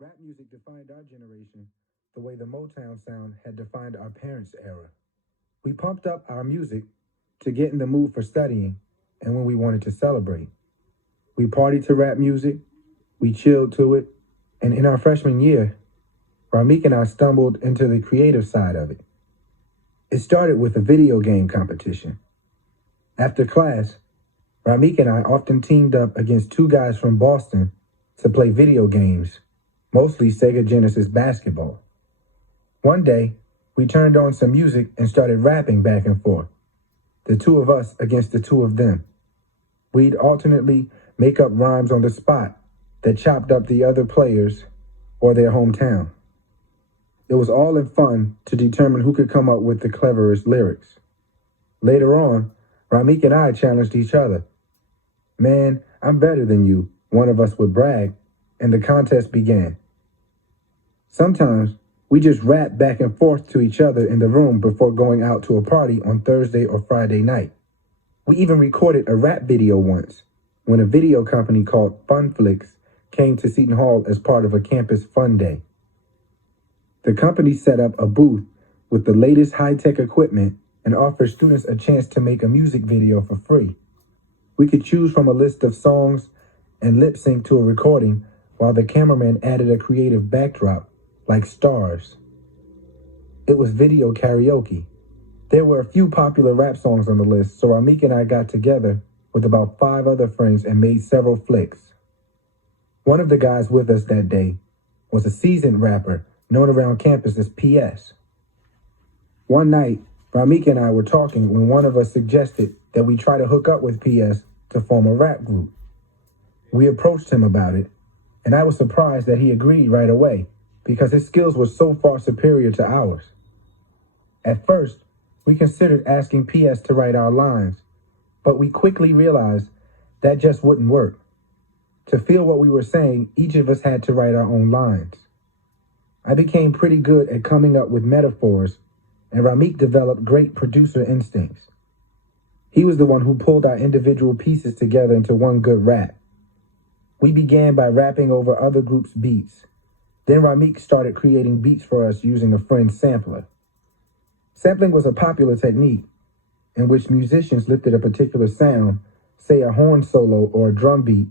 Rap music defined our generation the way the Motown sound had defined our parents' era. We pumped up our music to get in the mood for studying and when we wanted to celebrate. We partied to rap music, we chilled to it, and in our freshman year, Ramik and I stumbled into the creative side of it. It started with a video game competition. After class, Ramik and I often teamed up against two guys from Boston to play video games, mostly Sega Genesis basketball. One day, we turned on some music and started rapping back and forth, the two of us against the two of them. We'd alternately make up rhymes on the spot that chopped up the other players or their hometown. It was all in fun to determine who could come up with the cleverest lyrics. Later on, Ramik and I challenged each other. "Man, I'm better than you," one of us would brag, and the contest began. Sometimes we just rapped back and forth to each other in the room before going out to a party on Thursday or Friday night. We even recorded a rap video once when a video company called Funflix came to Seton Hall as part of a campus fun day. The company set up a booth with the latest high-tech equipment and offered students a chance to make a music video for free. We could choose from a list of songs and lip sync to a recording while the cameraman added a creative backdrop like stars. It was video karaoke. There were a few popular rap songs on the list, so Ramik and I got together with about 5 other friends and made several flicks. One of the guys with us that day was a seasoned rapper known around campus as PS. One night, Ramik and I were talking when one of us suggested that we try to hook up with PS to form a rap group. We approached him about it, and I was surprised that he agreed right away because his skills were so far superior to ours. At first, we considered asking PS to write our lines, but we quickly realized that just wouldn't work. To feel what we were saying, each of us had to write our own lines. I became pretty good at coming up with metaphors, and Ramik developed great producer instincts. He was the one who pulled our individual pieces together into one good rap. We began by rapping over other groups' beats. Then Ramik started creating beats for us using a friend's sampler. Sampling was a popular technique in which musicians lifted a particular sound, say a horn solo or a drum beat,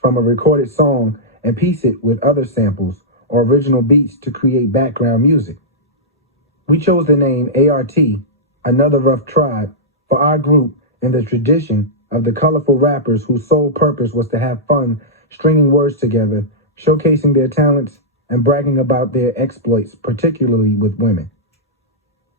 from a recorded song and piece it with other samples or original beats to create background music. We chose the name ART, Another Rough Tribe, for our group in the tradition of the colorful rappers whose sole purpose was to have fun stringing words together, showcasing their talents, and bragging about their exploits, particularly with women.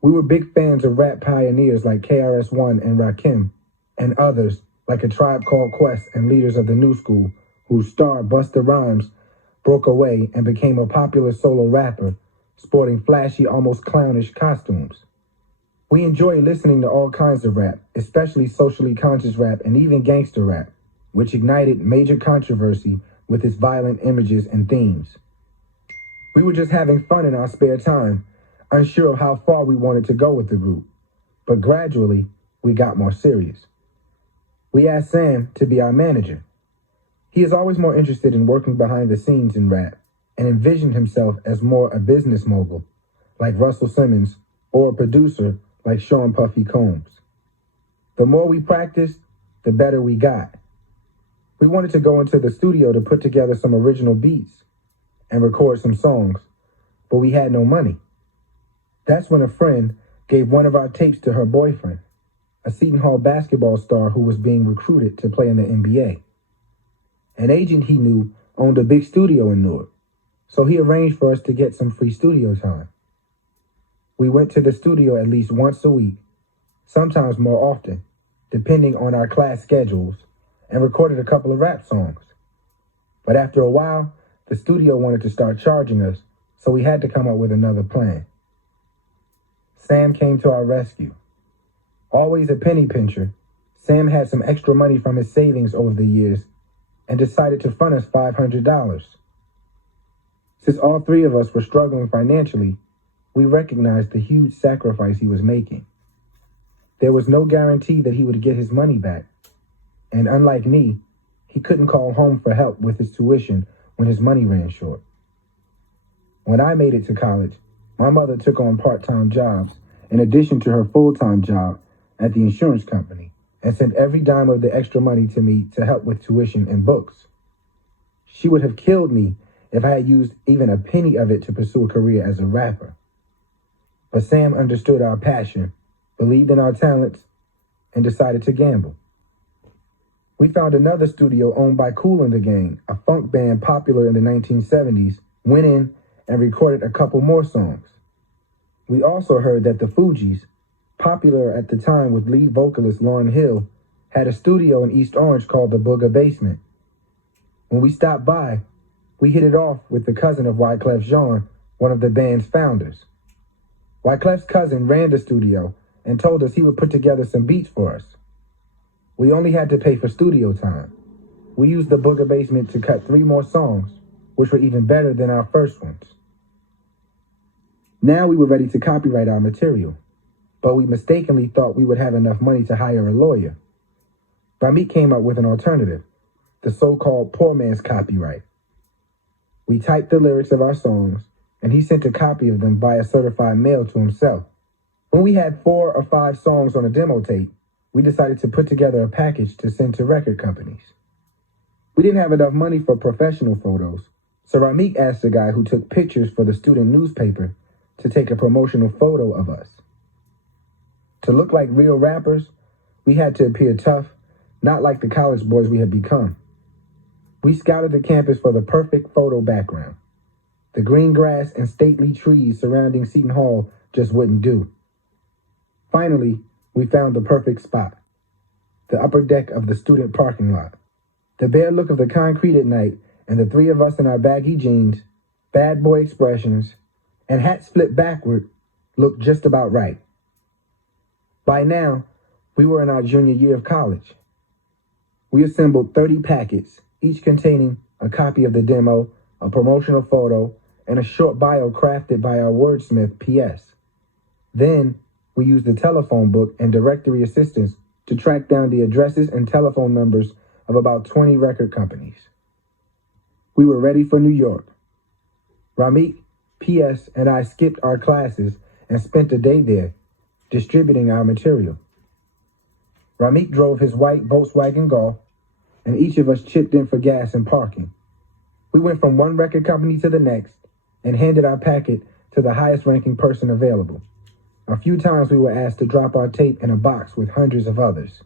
We were big fans of rap pioneers like KRS-One and Rakim, and others like A Tribe Called Quest and leaders of the New School, whose star Busta Rhymes broke away and became a popular solo rapper, sporting flashy, almost clownish costumes. We enjoy listening to all kinds of rap, especially socially conscious rap and even gangster rap, which ignited major controversy with its violent images and themes. We were just having fun in our spare time, unsure of how far we wanted to go with the group, but gradually we got more serious. We asked Sam to be our manager. He is always more interested in working behind the scenes in rap and envisioned himself as more a business mogul, like Russell Simmons, or a producer like Sean Puffy Combs. The more we practiced, the better we got. We wanted to go into the studio to put together some original beats and record some songs, but we had no money. That's when a friend gave one of our tapes to her boyfriend, a Seton Hall basketball star who was being recruited to play in the NBA. An agent he knew owned a big studio in Newark, so he arranged for us to get some free studio time. We went to the studio at least once a week, sometimes more often, depending on our class schedules, and recorded a couple of rap songs. But after a while, the studio wanted to start charging us, so we had to come up with another plan. Sam came to our rescue. Always a penny pincher, Sam had some extra money from his savings over the years and decided to fund us $500. Since all 3 of us were struggling financially, we recognized the huge sacrifice he was making. There was no guarantee that he would get his money back, and unlike me, he couldn't call home for help with his tuition when his money ran short. When I made it to college, my mother took on part-time jobs in addition to her full-time job at the insurance company and sent every dime of the extra money to me to help with tuition and books. She would have killed me if I had used even a penny of it to pursue a career as a rapper. But Sam understood our passion, believed in our talents, and decided to gamble. We found another studio owned by Kool and the Gang, a funk band popular in the 1970s, went in and recorded a couple more songs. We also heard that the Fugees, popular at the time with lead vocalist Lauryn Hill, had a studio in East Orange called the Booger Basement. When we stopped by, we hit it off with the cousin of Wyclef Jean, one of the band's founders. Wyclef's cousin ran the studio and told us he would put together some beats for us. We only had to pay for studio time. We used the Booger Basement to cut 3 more songs, which were even better than our first ones. Now we were ready to copyright our material, but we mistakenly thought we would have enough money to hire a lawyer. Ramit came up with an alternative, the so-called poor man's copyright. We typed the lyrics of our songs, and he sent a copy of them via certified mail to himself. When we had 4 or 5 songs on a demo tape, we decided to put together a package to send to record companies. We didn't have enough money for professional photos, so Ramit asked the guy who took pictures for the student newspaper to take a promotional photo of us. To look like real rappers, we had to appear tough, not like the college boys we had become. We scouted the campus for the perfect photo background. The green grass and stately trees surrounding Seton Hall just wouldn't do. Finally, we found the perfect spot, the upper deck of the student parking lot. The bare look of the concrete at night and the 3 of us in our baggy jeans, bad boy expressions, and hats flipped backward looked just about right. By now, we were in our junior year of college. We assembled 30 packets, each containing a copy of the demo, a promotional photo, and a short bio crafted by our wordsmith, P.S. Then, we used the telephone book and directory assistance to track down the addresses and telephone numbers of about 20 record companies. We were ready for New York. Ramit, P.S., and I skipped our classes and spent a day there, distributing our material. Ramit drove his white Volkswagen Golf, and each of us chipped in for gas and parking. We went from one record company to the next and handed our packet to the highest-ranking person available. A few times we were asked to drop our tape in a box with hundreds of others.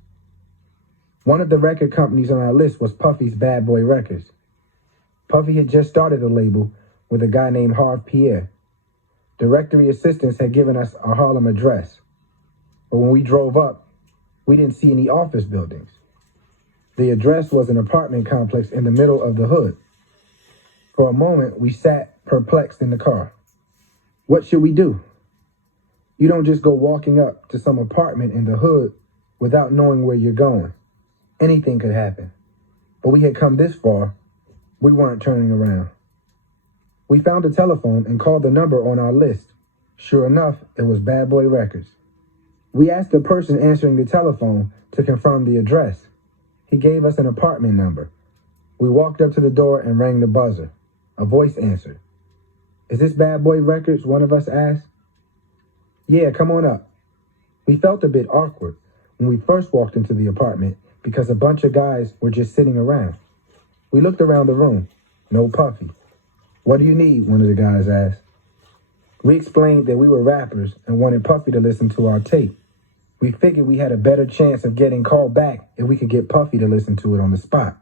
One of the record companies on our list was Puffy's Bad Boy Records. Puffy had just started a label with a guy named Harv Pierre. Directory assistants had given us our Harlem address, but when we drove up, we didn't see any office buildings. The address was an apartment complex in the middle of the hood. For a moment, we sat perplexed in the car. What should we do? You don't just go walking up to some apartment in the hood without knowing where you're going. Anything could happen. But we had come this far, we weren't turning around. We found a telephone and called the number on our list. Sure enough, it was Bad Boy Records. We asked the person answering the telephone to confirm the address. He gave us an apartment number. We walked up to the door and rang the buzzer. A voice answered. "Is this Bad Boy Records?" one of us asked. "Yeah, come on up." We felt a bit awkward when we first walked into the apartment because a bunch of guys were just sitting around. We looked around the room. No Puffy. "What do you need?" one of the guys asked. We explained that we were rappers and wanted Puffy to listen to our tape. We figured we had a better chance of getting called back if we could get Puffy to listen to it on the spot.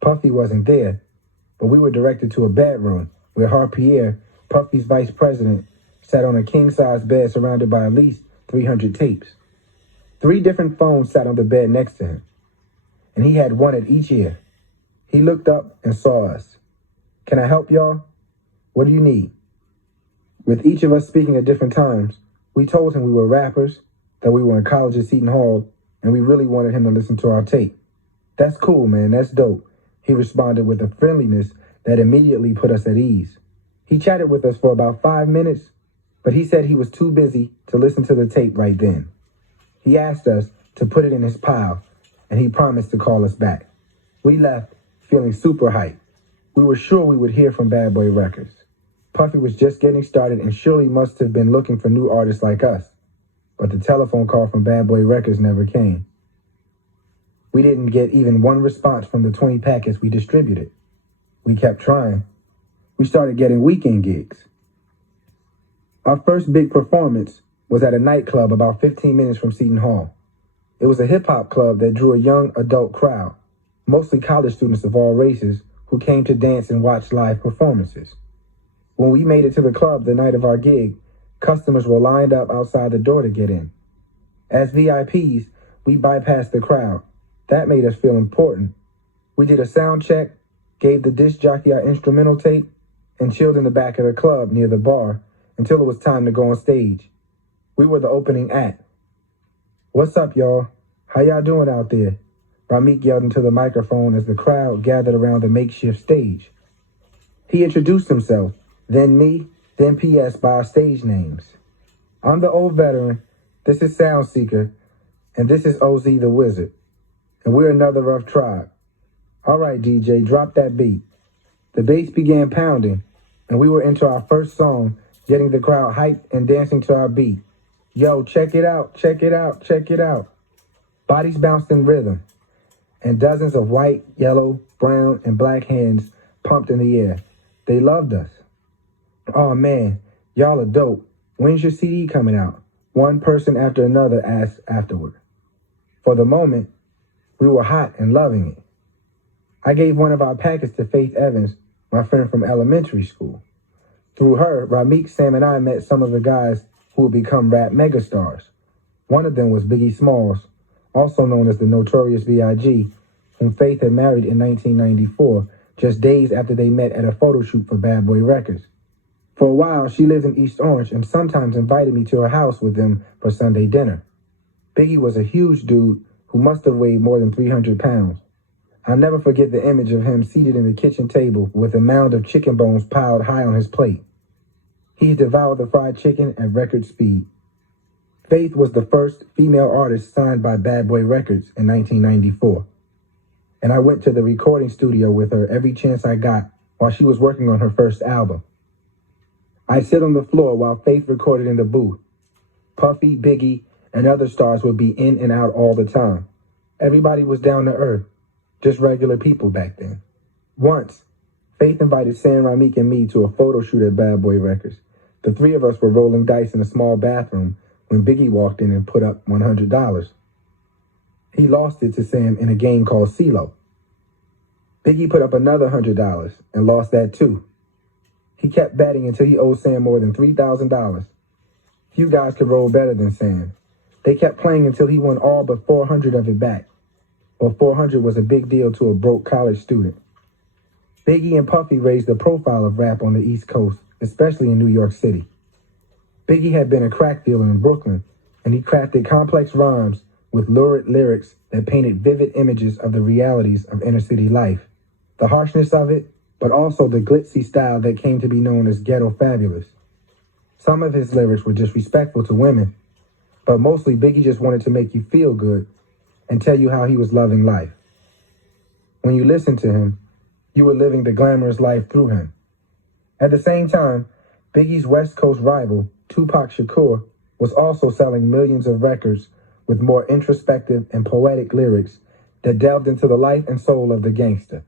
Puffy wasn't there, but we were directed to a bedroom where Harv Pierre, Puffy's vice president, sat on a king-size bed surrounded by at least 300 tapes. 3 different phones sat on the bed next to him, and he had one at each ear. He looked up and saw us. "Can I help y'all? What do you need?" With each of us speaking at different times, we told him we were rappers, that we were in college at Seton Hall, and we really wanted him to listen to our tape. "That's cool, man. That's dope," he responded with a friendliness that immediately put us at ease. He chatted with us for about 5 minutes, but he said he was too busy to listen to the tape right then. He asked us to put it in his pile, and he promised to call us back. We left feeling super hyped. We were sure we would hear from Bad Boy Records. Puffy was just getting started and surely must have been looking for new artists like us. But the telephone call from Bad Boy Records never came. We didn't get even one response from the 20 packets we distributed. We kept trying. We started getting weekend gigs. Our first big performance was at a nightclub about 15 minutes from Seton Hall. It was a hip-hop club that drew a young adult crowd, mostly college students of all races who came to dance and watch live performances. When we made it to the club the night of our gig, customers were lined up outside the door to get in. As VIPs, we bypassed the crowd. That made us feel important. We did a sound check, gave the disc jockey our instrumental tape, and chilled in the back of the club near the bar until it was time to go on stage. We were the opening act. "What's up, y'all? How y'all doing out there?" Ramik yelled into the microphone as the crowd gathered around the makeshift stage. He introduced himself, then me, then PS by our stage names. "I'm the old veteran, this is Sound Seeker, and this is OZ the Wizard, and we're another rough tribe. All right, DJ, drop that beat." The bass began pounding, and we were into our first song, getting the crowd hyped and dancing to our beat. "Yo, check it out, check it out, check it out." Bodies bounced in rhythm, and dozens of white, yellow, brown, and black hands pumped in the air. They loved us. "Oh man, y'all are dope. When's your CD coming out?" one person after another asked afterward. For the moment, we were hot and loving it. I gave one of our packets to Faith Evans, my friend from elementary school. Through her, Ramik, Sam, and I met some of the guys who would become rap megastars. One of them was Biggie Smalls, also known as the Notorious B.I.G., whom Faith had married in 1994, just days after they met at a photo shoot for Bad Boy Records. For a while, she lived in East Orange and sometimes invited me to her house with them for Sunday dinner. Biggie was a huge dude who must have weighed more than 300 pounds. I'll never forget the image of him seated in the kitchen table with a mound of chicken bones piled high on his plate. He devoured the fried chicken at record speed. Faith was the first female artist signed by Bad Boy Records in 1994. And I went to the recording studio with her every chance I got while she was working on her first album. I'd sit on the floor while Faith recorded in the booth. Puffy, Biggie, and other stars would be in and out all the time. Everybody was down to earth, just regular people back then. Once, Faith invited Sam, Ramik, and me to a photo shoot at Bad Boy Records. The three of us were rolling dice in a small bathroom when Biggie walked in and put up $100. He lost it to Sam in a game called CeeLo. Biggie put up another $100 and lost that too. He kept betting until he owed Sam more than $3,000. Few guys could roll better than Sam. They kept playing until he won all but $400 of it back. Well, $400 was a big deal to a broke college student. Biggie and Puffy raised the profile of rap on the East Coast, especially in New York City. Biggie had been a crack dealer in Brooklyn, and he crafted complex rhymes with lurid lyrics that painted vivid images of the realities of inner city life, the harshness of it, but also the glitzy style that came to be known as ghetto fabulous. Some of his lyrics were disrespectful to women, but mostly Biggie just wanted to make you feel good and tell you how he was loving life. When you listened to him, you were living the glamorous life through him. At the same time, Biggie's West Coast rival, Tupac Shakur, was also selling millions of records with more introspective and poetic lyrics that delved into the life and soul of the gangster.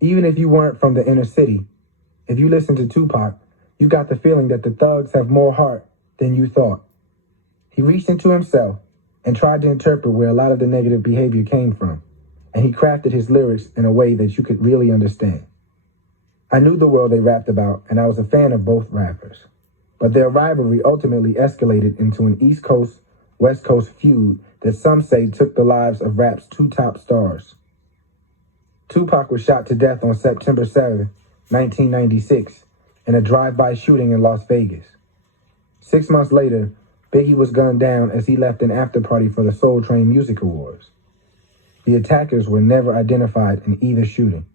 Even if you weren't from the inner city, if you listened to Tupac, you got the feeling that the thugs have more heart than you thought. He reached into himself and tried to interpret where a lot of the negative behavior came from, and he crafted his lyrics in a way that you could really understand. I knew the world they rapped about, and I was a fan of both rappers. But their rivalry ultimately escalated into an East Coast, West Coast feud that some say took the lives of rap's two top stars. Tupac was shot to death on September 7, 1996, in a drive-by shooting in Las Vegas. 6 months later, Biggie was gunned down as he left an after-party for the Soul Train Music Awards. The attackers were never identified in either shooting.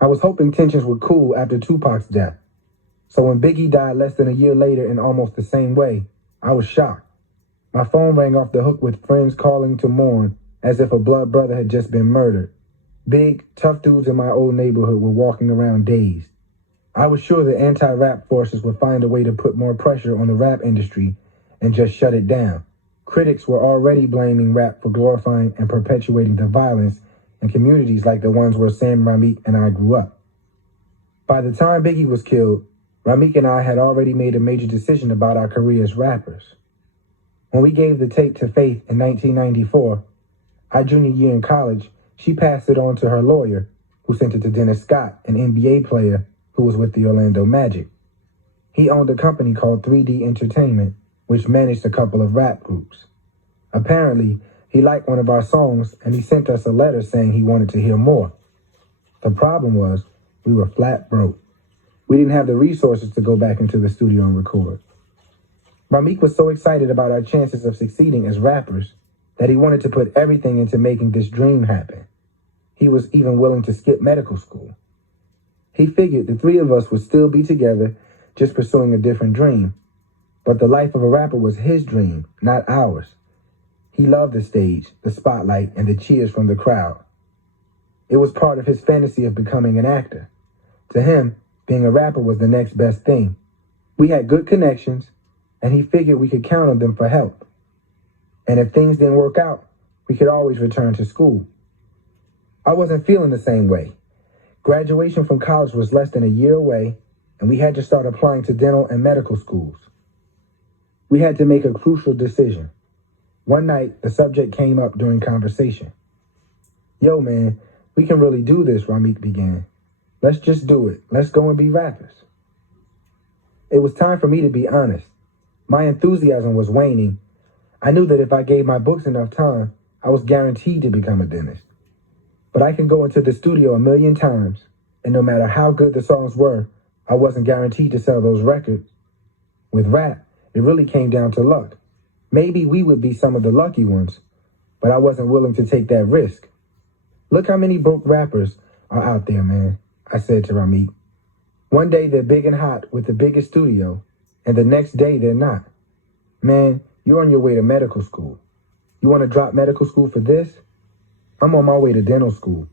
I was hoping tensions would cool after Tupac's death, so when Biggie died less than a year later in almost the same way, I was shocked. My phone rang off the hook with friends calling to mourn as if a blood brother had just been murdered. Big, tough dudes in my old neighborhood were walking around dazed. I was sure the anti-rap forces would find a way to put more pressure on the rap industry and just shut it down. Critics were already blaming rap for glorifying and perpetuating the violence in communities like the ones where Sam Ramik and I grew up. By the time Biggie was killed, Ramik and I had already made a major decision about our career as rappers. When we gave the tape to Faith in 1994, our junior year in college, she passed it on to her lawyer, who sent it to Dennis Scott, an NBA player who was with the Orlando Magic. He owned a company called 3D Entertainment, which managed a couple of rap groups. Apparently, he liked one of our songs and he sent us a letter saying he wanted to hear more. The problem was, we were flat broke. We didn't have the resources to go back into the studio and record. Ramik was so excited about our chances of succeeding as rappers that he wanted to put everything into making this dream happen. He was even willing to skip medical school. He figured the three of us would still be together, just pursuing a different dream. But the life of a rapper was his dream, not ours. He loved the stage, the spotlight, and the cheers from the crowd. It was part of his fantasy of becoming an actor. To him, being a rapper was the next best thing. We had good connections, and he figured we could count on them for help. And if things didn't work out, we could always return to school. I wasn't feeling the same way. Graduation from college was less than a year away, and we had to start applying to dental and medical schools. We had to make a crucial decision. One night, the subject came up during conversation. "Yo, man, we can really do this," Ramik began. "Let's just do it. Let's go and be rappers." It was time for me to be honest. My enthusiasm was waning. I knew that if I gave my books enough time, I was guaranteed to become a dentist. But I can go into the studio a million times, and no matter how good the songs were, I wasn't guaranteed to sell those records. With rap, it really came down to luck. Maybe we would be some of the lucky ones, but I wasn't willing to take that risk. "Look how many broke rappers are out there, man," I said to Ramik. "One day they're big and hot with the biggest studio, and the next day they're not. Man, you're on your way to medical school. You want to drop medical school for this? I'm on my way to dental school.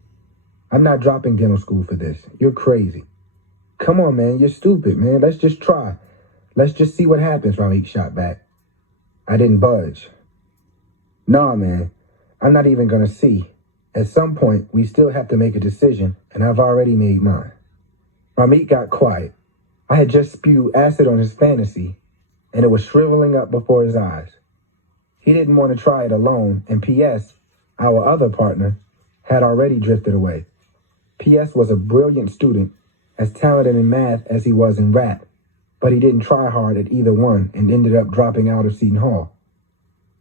I'm not dropping dental school for this. You're crazy." "Come on, man, you're stupid, man. Let's just try. Let's just see what happens," Ramik shot back. I didn't budge. "Nah, man, I'm not even gonna see. At some point, we still have to make a decision, and I've already made mine." Ramik got quiet. I had just spewed acid on his fantasy, and it was shriveling up before his eyes. He didn't want to try it alone, and P.S., our other partner, had already drifted away. P.S. was a brilliant student, as talented in math as he was in rap, but he didn't try hard at either one and ended up dropping out of Seton Hall.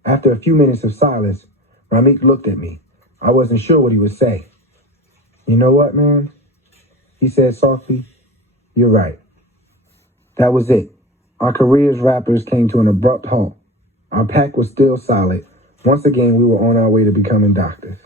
After a few minutes of silence, Ramik looked at me. I wasn't sure what he would say. "You know what, man?" he said softly. "You're right." That was it. Our career as rappers came to an abrupt halt. Our pact was still solid. Once again, we were on our way to becoming doctors.